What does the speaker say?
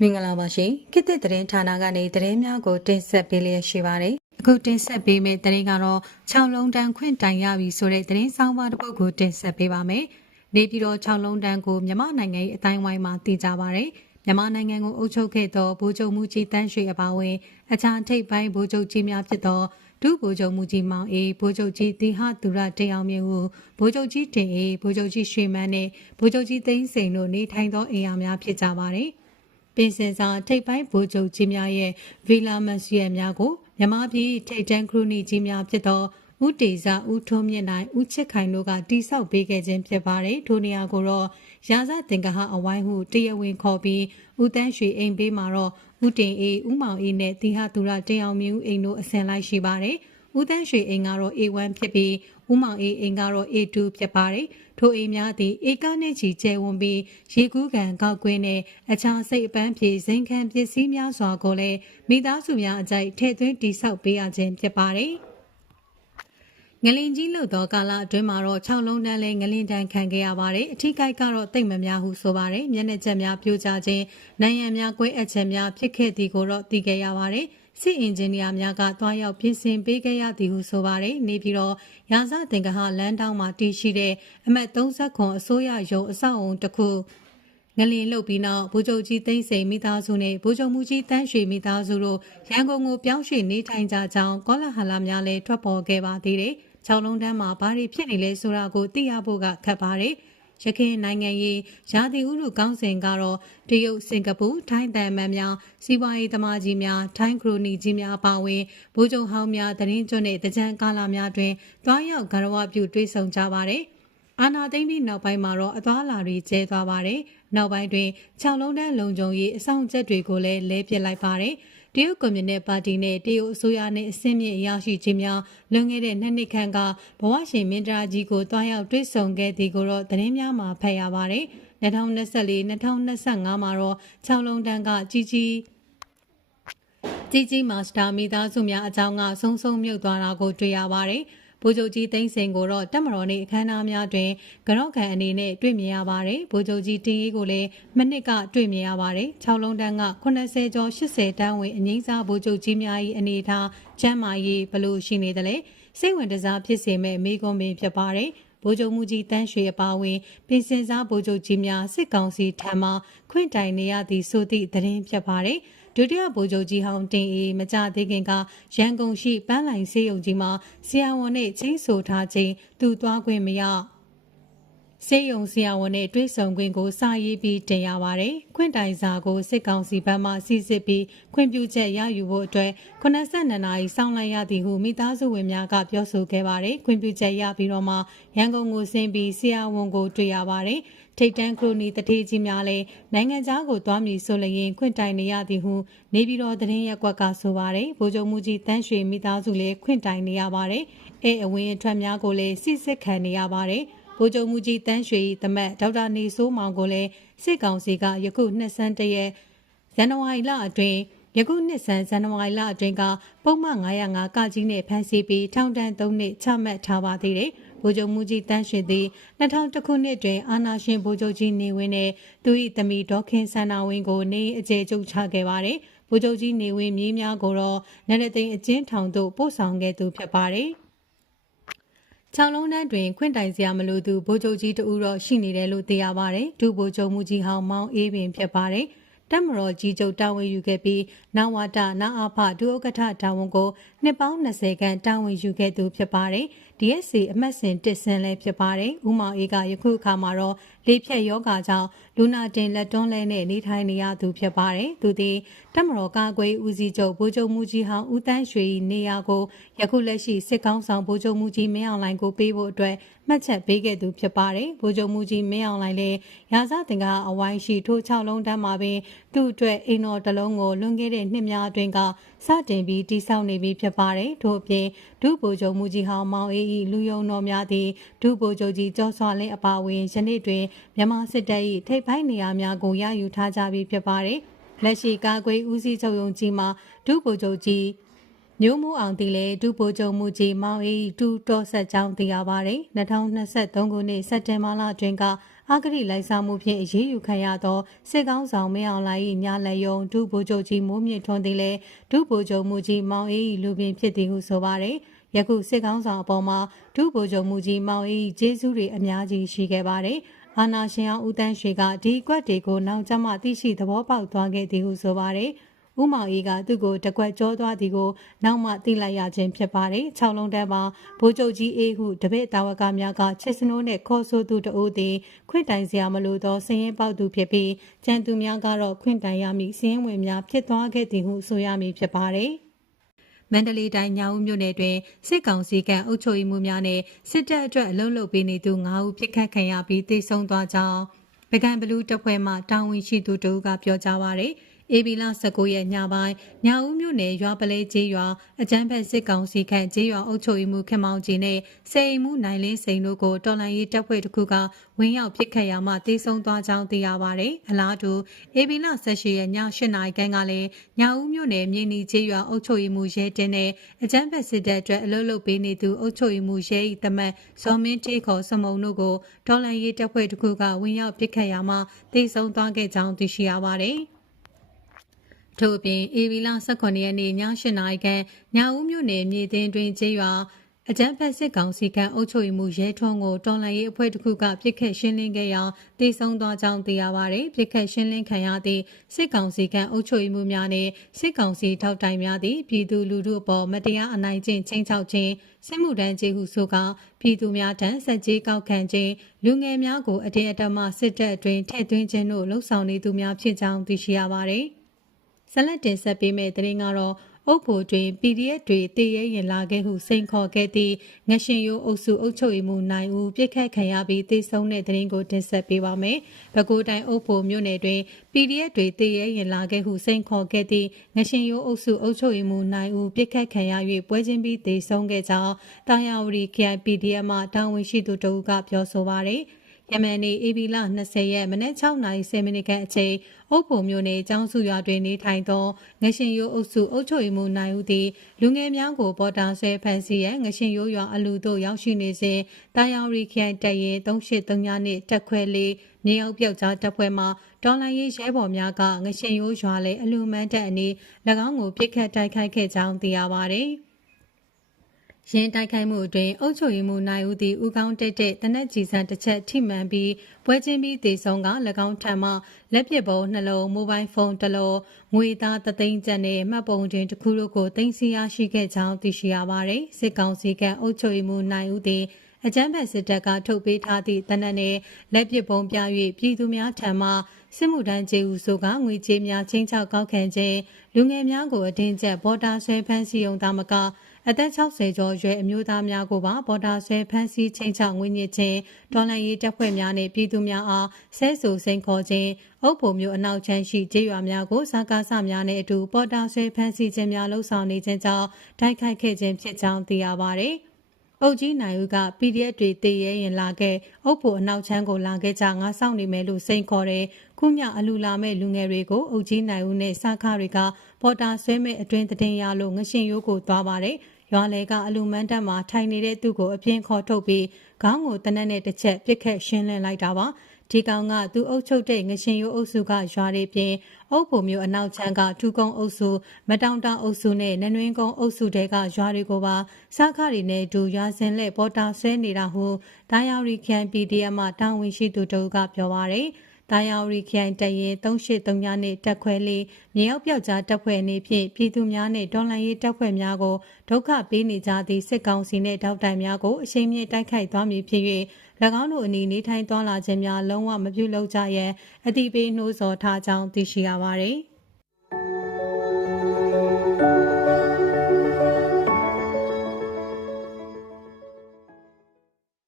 မင်္ဂလာပါရှင်ခေတ်သစ်သတင်းဌာနကနေသတင်းများကိုတင်ဆက်ပေးလျက်ရှိပါတယ်အခုတင်ဆက်ပေးမယ့်သတင်းကတော့6လုံးတန်းခွင့်တိုင်ရပြီဆိုတဲ့သတင်းဆောင်ပါတစ်ပုဒ်ကိုတင်ဆက်ပေးပါမယ်နေပြည်တော်6လုံးတန်းကိုမြန်မာနိုင်ငံ၏အတိုင်းဝိုင်းမှာတည်ကြပါတယ်မြန်မာနိုင်ငံကိုအုပ်ချုပ်ခဲ့သောဗိုလ်ချုပ်မှုကြီးတန်းရွှေအပါအဝင်အခြားထိပ်ပိုင်းဗိုလ်ချုပ်ကြီးများဖြစ်သော ဒုဗိုလ်ချုပ်မှုကြီးမောင်အေးဗိုလ်ချုပ်ကြီးတီဟသူရတေအောင်မြင့်ကိုဗိုလ်ချုပ်ကြီးတင်အေးဗိုလ်ချုပ်ကြီးရွှေမန်းနဲ့ဗိုလ်ချုပ်ကြီးသိန်းစိန်တို့နေထိုင်သောအိမ်ယာများဖြစ်ကြပါတယ်။ပင်စင်စာထိပ်ပိုင်းဗိုလ်ချုပ်ကြီးများရဲ့ဗီလာမန်စီယံများကိုမြမပြည်ထိပ်တန်းခရိုနီကြီးများဖြစ်သောဦးတေစာဦးထွန်းမြင့်နိုင်ဦးချစ်ခိုင်တို့ကတိဆောက်ပေးခဲ့ခြင်းဖြစ်ပါတယ်ထိုနေရာကိုတော့ရာဇသင်္ကဟအဝိုင်းဟုတရားဝင်ခေါ်ပြီးဦးတန်းရွှေအိမ်ပေးမှာတော့ ဦးတင်အေးဦးမောင်အေးနဲ့တီဟာသူရတင်အောင်မြင့်ဦးအိမ်တို့အစင်လိုက်ရှိပါတယ်ဦးတန်းရွှေအိမ်ကတော့ A1 ဖြစ်ပြီးဦးမောင်အေးအိမ်ကတော့ A2 ဖြစ်ပါတယ်။ထိုအိမ်များသည်ဧကနဲ့ချီကျဲဝန်းပြီးရေကူးကန်ကောက်ကွင်းနဲ့အခြားစိတ်အပန်းဖြေဇိမ်ခံပစ္စည်းများစွာကိုလည်းမိသားစုများအကြိုက်ထည့်သွင်းတိစောက်ပေးရခြင်းဖြစ်ပါတယ်။ ငလင်ကြီးလို့သောကာလအတွင်းမှာတော့6လုံးတန်းလဲငလင်တန်းခံခဲ့ရပါတယ်အထီးကိုက်ကတော့တိတ်မများဟုဆိုပါတယ်မျက်နှာချက်များပြိုကျခြင်းနိုင်ရန်များကွဲအပ်ခြင်းများဖြစ်ခဲ့သည်ကိုတော့သိခဲ့ရပါတယ်စစ်အင်ဂျင်နီယာများကတွားရောက်ပြင်ဆင်ပေးခဲ့ရသည်ဟုဆိုပါတယ်နေပြီးတော့ရာဇသင်္ကဟလမ်းတောင်းမှာတည်ရှိတဲ့အမတ်30ခွန်အစိုးရရုံအဆောက်အုံတစ်ခုငလင်လုတ်ပြီးနောက်ဗိုလ်ချုပ်ကြီးသိန်းစိန်မိသားစုနဲ့ဗိုလ်ချုပ်မှုကြီးတန်းရွှေမိသားစုတို့ရန်ကုန်ကိုပြောင်းရွှေ့နေထိုင်ကြကြောင်းကောလာဟလများလည်းထွက်ပေါ်ခဲ့ပါသေးတယ်။ ၆လုံးတန်းမှာဘာတွေဖြစ်နေလဲဆိုတာကိုသိရဖို့ကခက်ပါတယ်။ရခိုင်နိုင်ငံရေးရာသီဥတုကောင်းစဉ်ကတော့တရုတ်စင်ကာပူထိုင်းတန်မန်များစီးပွားရေးသမားကြီးများထိုင်းခရိုနီကြီးများအပါအဝင်ဗိုလ်ချုပ်ဟောင်းများတရင်ကျွန်းနဲ့တကြံကာလာများတွင်တွားရောက်ဂရဝပြုတွေ့ဆုံကြပါတယ်။အာနာသိမ့်ပြီးနောက်ပိုင်းမှာတော့အသွားလာတွေကျဲသွားပါတယ်။နောက်ပိုင်းတွင်၆လုံးတန်းလုံခြုံရေးအဆောင်ချက်တွေကိုလည်းလဲပစ်လိုက်ပါတယ်။ တရုတ်ကွန်မြူနစ်ပါတီနဲ့တရုတ်အစိုးရနဲ့အစင်းမြင့်ရရှိခြင်းများလွန်ခဲ့တဲ့နှစ်နှစ်ခန့်ကဘဝရှင်မင်းတရာကြီးကိုတွားရောက်တွေ့ဆုံခဲ့သည်ကိုတော့သတင်းများမှာဖတ်ရပါတယ်။2024-2025မှာတော့6လုံးတန်းကကြီးကြီးကြီးကြီးမာစတာမိသားစုများအကြောင်းကဆုံးဆုံးမြုပ်သွားတာကိုတွေ့ရပါတယ်။ ဗိုလ်ချုပ်ကြီးသိန်းစိန်ကိုတော့တက်မတော်နေအခမ်းအနားများတွင်ကြော့ခံအနေနဲ့တွေ့မြင်ရပါတယ်။ဗိုလ်ချုပ်ကြီးတင်းအေးကိုလည်းမနစ်ကတွေ့မြင်ရပါတယ်။6လုံးတန်းက80ကျော်80တန်းဝင်အငိမ့်စားဗိုလ်ချုပ်ကြီးများ၏အနေအထားချမ်းမာရေးဘလို့ရှိနေတယ်လဲစိတ်ဝင်စားဖြစ်စေမဲ့မိကွန်ပင်ဖြစ်ပါတယ်။ဗိုလ်ချုပ်မှုကြီးတန်းရွှေအပါဝင်ပင်စင်စားဗိုလ်ချုပ်ကြီးများစစ်ကောင်စီထံမှခွင့်တိုင်နေရသည့်ဆိုသည့်သတင်းဖြစ်ပါတယ်။ ဒုတိယဗိုလ်ချုပ်ကြီးဟောင်းတင်အေးမကြသေးခင်ကရန်ကုန်ရှိပန်းလိုင်စေယုံကြီးမှာဆရာဝန်နဲ့ချင်းဆိုထားခြင်းသူသွားခွင့်မရ စေယုံဆရာဝန်နဲ့တွေ့ဆုံခွင့်ကိုစာရေးပြီးတင်ရပါတယ်။ခွင့်တိုင်စာကိုစစ်ကောင်စီဘက်မှစီစစ်ပြီးခွင့်ပြုချက်ရယူဖို့အတွက်82နာရီစောင့်လိုက်ရသည်ဟုမိသားစုဝင်များကပြောဆိုခဲ့ပါတယ်။ခွင့်ပြုချက်ရပြီးတော့မှရန်ကုန်ကိုဆင်းပြီးဆရာဝန်ကိုတွေ့ရပါတယ်။ထိတ်တန်းခရိုနီတထေးကြီးများလည်းနိုင်ငံသားကိုတွားမြည်ဆိုလျင်ခွင့်တိုင်နေရသည်ဟုနေပြည်တော်သတင်းရက်ကွက်ကဆိုပါတယ်ဗိုလ်ချုပ်မှုကြီးတန်းရွှေမိသားစုလည်းခွင့်တိုင်နေရပါတယ်အဲအဝင်အထွက်များကိုလည်းစစ်စစ်ခံနေရပါတယ် ဗိုလ်ချုပ်မှုကြီးတန်းရွှေတမတ်ဒေါက်တာနေစိုးမောင်ကိုလည်းစစ်ကောင်စီကယခုနှစ်ဆန်းတရက်ဇန်နဝါရီလအတွင်းယခုနှစ်ဆန်းဇန်နဝါရီလအတွင်းကပုံမှန်905ကကြီးနဲ့ဖမ်းဆီးပြီးထောင်ဒဏ်3နှစ်ချမှတ်ထားပါသေးတယ်။ဗိုလ်ချုပ်မှုကြီးတန်းရှင်သည်2000ခုနှစ်တွင်အာနာရှင်ဗိုလ်ချုပ်ကြီးနေဝင်းနဲ့သူ၏သမီးဒေါခင်ဆန္နာဝင်းကိုနေအကျယ်ကျုပ်ချခဲ့ပါတယ်။ဗိုလ်ချုပ်ကြီးနေဝင်းမြေးများကိုတော့နရသိန်းအကျဉ်းထောင်သို့ပို့ဆောင်ခဲ့သူဖြစ်ပါတယ်။ ချောင်းလုံးတန်းတွင်ခွင့်တိုင်စရာမလိုသူဗိုလ်ချုပ်ကြီးတဦးတော့ရှိနေတယ်လို့သိရပါတယ်။ဒုဗိုလ်ချုပ်မှုကြီးဟောင်းမောင်အေးပင်ဖြစ်ပါတယ်။တက်မတော်ကြီးချုပ်တာဝန်ယူခဲ့ပြီးနဝတာနာအဖဒုဥက္ကဋ္ဌတာဝန်ကိုနှစ်ပေါင်း20ခန့်တာဝန်ယူခဲ့သူဖြစ်ပါတယ်။ DSC အမှတ်စဉ်တစ်ဆင်းလည်းဖြစ်ပါတယ်။ဦးမောင်အေးကယခုအခါမှာတော့လေဖြတ်ယောဂါကြောင့်လူနာတင်လက်တွန်းလဲနဲ့နေထိုင်နေရသူဖြစ်ပါတယ်။သူသည်တက်မတော်ကာကွယ်ဦးစီးချုပ်ဗိုလ်ချုပ်မှုကြီးဟောင်းဦးတန်းရွှေနေရာကိုယခုလက်ရှိစစ်ကောင်းဆောင်ဗိုလ်ချုပ်မှုကြီးမင်းအောင်လှိုင်ကိုပေးဖို့အတွက်မှတ်ချက်ပေးခဲ့သူဖြစ်ပါတယ်။ဗိုလ်ချုပ်မှုကြီးမင်းအောင်လှိုင်လည်းရာဇသင်္ကာအဝိုင်းရှိထိုး6လုံးတန်းမှာပင်သူ့အတွက်အိမ်တော်တစ်လုံးကိုလွန်ခဲ့တဲ့နှစ်များအတွင်းကစတင်ပြီးတိစောက်နေပြီဖြစ်ပါတယ်။ထို့အပြင်ဒုဗိုလ်ချုပ်မှုကြီးဟောင်းမောင်အေး၏လူယုံတော်များသည့်ဒုဗိုလ်ချုပ်ကြီးကျော်စွာလင်းအပါအဝင်ယနေ့တွင်မြန်မာစစ်တပ်၏ထိပ်ပိုင်းနေရာများကိုရယူထားကြပြီဖြစ်ပါတယ်။လက်ရှိကာကွယ်ဦးစီးချုပ်ယုံကြီးမှာဒုဗိုလ်ချုပ်ကြီးမျိုးမှုအောင်တီလည်းဒုဗိုလ်ချုပ်မှုကြီးမောင်အေးတူတော်ဆက်ကြောင်းသိရပါတယ်2023ခုနှစ်စက်တင်ဘာလအတွင်းက အဂတိလိုက်စားမှုဖြင့်အရေးယူခံရသောစစ်ကောင်းဆောင်မင်းအောင်လှိုင်၏ညာလက်ယုံဒုဗိုလ်ချုပ်ကြီးမိုးမြင့်ထွန်းသည်လည်းဒုဗိုလ်ချုပ်မှုကြီးမောင်အေးလူပင်ဖြစ်သည်ဟုဆိုပါတယ်ယခုစစ်ကောင်းဆောင်အပေါ်မှာဒုဗိုလ်ချုပ်မှုကြီးမောင်အေးကျေးဇူးတွေအများကြီးရှိခဲ့ပါတယ်အာနာရှင်အောင်ဦးတန်းရွှေကဒီကွက်တွေကိုနောက်ကျမှသိရှိသဘောပေါက်သွားခဲ့သည်ဟုဆိုပါတယ်။ ဦးမောင်အေးကသူ့ကိုတကွက်ကြောသွားသည်ကိုနောက်မှသိလိုက်ရခြင်းဖြစ်ပါတယ်။၆လုံးတန်းမှာဘိုးချုပ်ကြီးအေးဟုတပည့်တာဝကများကချစ်စနိုးနဲ့ခေါ်ဆိုသူတအိုးသည်ခွင့်တိုင်စရာမလိုသောစည်ရင်ပေါက်သူဖြစ်ပြီးကျန်သူများကတော့ခွင့်တိုင်ရမည့်စည်ရင်ဝင်များဖြစ်သွားခဲ့သည်ဟုဆိုရမည်ဖြစ်ပါတယ်။မန္တလေးတိုင်းညောင်ဦးမြို့နယ်တွင်စစ်ကောင်စီကအုပ်ချုပ်ရေးမှုများနဲ့စစ်တပ်အတွက်အလုံးလုပ်ပေးနေသူ9ဦးပြစ်ခတ်ခံရပြီးတိုက်ဆုံသွားကြောင်းပကံဘလူးတပ်ဖွဲ့မှတာဝန်ရှိသူတို့ကပြောကြားပါရယ် ဧပြီလ19ရက်ညပိုင်းညဦးမြို့နယ်ရွာပလဲကျေးရွာအကျန်းဖက်စစ်ကောင်စီခန့်ကျေးရွာအုပ်ချုပ်ရေးမှူးခင်မောင်ကြီးနဲ့စေအိမ်မှုနိုင်လင်းစိန်တို့ကိုတော်လိုင်းရေးတပ်ဖွဲ့တစ်ခုကဝင်းရောက်ပစ်ခတ်ရာမှတေဆုံးသွားကြောင်းသိရပါတယ်။အလားတူဧပြီလ18ရက်ည8နာရီခန့်ကလည်းညဦးမြို့နယ်မြေနီကျေးရွာအုပ်ချုပ်ရေးမှူးရဲတင်းနဲ့အကျန်းဖက်စစ်တပ်အတွက်အလုပ်လုပ်ပေးနေသူအုပ်ချုပ်ရေးမှူးရဲဤတမတ်ဇော်မင်းတေးခေါ်စမုံတို့ကိုတော်လိုင်းရေးတပ်ဖွဲ့တစ်ခုကဝင်းရောက်ပစ်ခတ်ရာမှတေဆုံးသွားခဲ့ကြောင်းသိရှိရပါတယ်။ ထို့အပြင်အေဗီလာ18ရက်နေ့ည8နာရီခန့်ညဦးမြို့နယ်မြေသင်းတွင်ကျေးရွာအကြမ်းဖက်စစ်ကောင်စီကအုပ်ချုပ်ရေးမှူးရဲထွန်းကိုတော်လှန်ရေးအဖွဲ့တစ်ခုကပြစ်ခတ်ရှင်းလင်းခဲ့ရာတေဆုံးသွားကြောင်းသိရပါတယ်။ပြစ်ခတ်ရှင်းလင်းခံရသည့်စစ်ကောင်စီကအုပ်ချုပ်ရေးမှူးများနဲ့စစ်ကောင်စီထောက်တိုင်များသည့်ပြည်သူလူထုအပေါ်မတရားအနိုင်ကျင့်ချင်းချောက်ခြင်းစစ်မှုထမ်းကျေးဟုဆိုကပြည်သူများထံစက်ကြီးကောက်ခံခြင်းလူငယ်များကိုအတင်းအဓမ္မစစ်တပ်အတွင်းထည့်သွင်းခြင်းတို့လှုံ့ဆော်နေသူများဖြစ်ကြောင်းသိရှိရပါတယ်။ ဆက်လက်တင်ဆက်ပေးမယ့်သတင်းကတော့အုပ်ဖို့တွင် PDF တွေတည်ရဲရင်လာခဲ့ဟုစိန်ခေါ်ခဲ့သည့်ငရှင်ရိုးအုပ်စုအုပ်ချုပ်ရေးမှူးနိုင်ဦးပြစ်ခတ်ခံရပြီးတည်ဆုံတဲ့သတင်းကိုတင်ဆက်ပေးပါမယ်။ပဲခူးတိုင်းအုပ်ဖို့မြို့နယ်တွင် PDF တွေတည်ရဲရင်လာခဲ့ဟုစိန်ခေါ်ခဲ့သည့်ငရှင်ရိုးအုပ်စုအုပ်ချုပ်ရေးမှူးနိုင်ဦးပြစ်ခတ်ခံရ၍ပွဲချင်းပြီးတည်ဆုံခဲ့ကြောင်းတာယာဝတီ KIPDF မှတာဝန်ရှိသူတို့ကပြောဆိုပါရယ်။ ယမန်နေ့အေဗီလာ20ရက်မနက်6:30မိနစ်ခန့်အချိန်အုပ်ပုံမျိုးနယ်ကျောင်းစုရွာတွင်နေထိုင်သောငရှင်ရိုးအုပ်စုအုပ်ချုပ်ရေးမှူးနိုင်ဦးသည်လူငယ်များကိုပေါ်တာဆွဲဖန်ဆီးရန်ငရှင်ရိုးရွာအလူတို့ရောက်ရှိနေစဉ်တာယာရီခိုင်တရဲ383ညနှင့်တက်ခွဲလေးမြေအောက်ပြောက်ကြားတပ်ဖွဲ့မှဒေါ်လာရေးရဲဘော်များကငရှင်ရိုးရွာလေအလူမန်းတက်အနေ၎င်းကိုပြစ်ခတ်တိုက်ခိုက်ခဲ့ကြောင်းသိရပါသည်။ ရင်းတိုက်ခိုက်မှုအတွင်းအုပ်ချုပ်ရေးမှူးနိုင်ဦးသည်ဦးကောင်းတက်တဲ့တနက်ကြီးစံတစ်ချက်ထိမှန်ပြီးပွဲချင်းပြီးတေဆုံးက၎င်းထံမှလက်ပစ်ပုံနှလုံးမိုဘိုင်းဖုန်းတစ်လုံးငွေသားသသိန်းကျပ်နဲ့မှတ်ပုံတင်တစ်ခုတို့ကိုတင်စီရရှိခဲ့ကြောင်းသိရှိရပါတယ်စစ်ကောင်စီကအုပ်ချုပ်ရေးမှူးနိုင်ဦးသည်အကြမ်းဖက်စစ်တပ်ကထုတ်ပေးထားသည့်တနက်နဲ့လက်ပစ်ပုံပြ၍ပြည်သူများထံမှစစ်မှုထမ်းကျေးဦးဆိုကငွေကြေးများချင်းချောက်ကောက်ခံခြင်းလူငယ်များကိုအတင်းကျပ်ဘော်တာဆွဲဖမ်းဆီးုံသာမက အသက်60ကျော်ရွယ်အမျိုးသားများကိုပါပေါ်တာဆွဲဖမ်းဆီးချိန်ချငွေညစ်ခြင်းဒေါ်လာရေးတပ်ဖွဲ့များနဲ့ပြည်သူများအားဆဲဆူစိန်ခေါ်ခြင်းအုပ်ဖို့မျိုးအနောက်ချမ်းရှိကျေးရွာများကိုစကားဆများနဲ့အတူပေါ်တာဆွဲဖမ်းဆီးခြင်းများလှုပ်ဆောင်နေခြင်းကြောင့်တိုက်ခိုက်ခဲ့ခြင်းဖြစ်ကြောင်းသိရပါဗျ။အုပ်ကြီးနိုင်ဦးက PDF တွေတည်ရဲရင်လာခဲ့အုပ်ဖို့အနောက်ချမ်းကိုလာခဲ့ကြငါစောင့်နေမယ်လို့စိန်ခေါ်တယ်ခုညအလူလာမဲ့လူငယ်တွေကိုအုပ်ကြီးနိုင်ဦးနဲ့စခါတွေကပေါ်တာဆွဲမဲ့အတွင်းတည်ရလို့ငရှင်ရိုးကိုသွားပါတယ် ရွာလေကအလူမန်းတက်မှာထိုင်နေတဲ့သူ့ကိုအပြင်းခေါ်ထုတ်ပြီးခေါင်းကိုတနက်နဲ့တစ်ချက်ပြစ်ခတ်ရှင်းလင်းလိုက်တာပါဒီကောင်ကသူအုပ်ချုပ်တဲ့ငရှင်ရိုးအုပ်စုကရွာတွေပြင်အုပ်ဖို့မျိုးအနောက်ချမ်းကထူကုန်းအုပ်စုမတောင်တောင်အုပ်စုနဲ့နနွင်းကုန်းအုပ်စုတဲကရွာတွေကိုပါစားခရီနဲ့ဒူရွာစင်လက်ပေါ်တာဆွဲနေတာဟုဒါယာရီခန် PDF မှတာဝန်ရှိသူတို့ကပြောပါရယ် တာယာရီခိုင်တရင်383ညနဲ့တက်ခွဲလေးမြေရောက်ပြောက်ကြားတပ်ဖွဲ့အနေဖြင့်ပြည်သူများနဲ့ဒေါ်လာရေးတပ်ဖွဲ့များကိုဒုက္ခပေးနေကြသည့်စစ်ကောင်စီနှင့်တောက်တိုင်များကိုအရှိန်မြင့်တိုက်ခိုက်သွားမည်ဖြစ်၍၎င်းတို့အနေနေထိုင်သွားလာခြင်းများလုံးဝမပြုလုပ်ကြရန်အတိပေးနှိုးဆော်ထားကြောင်းသိရှိရပါသည်။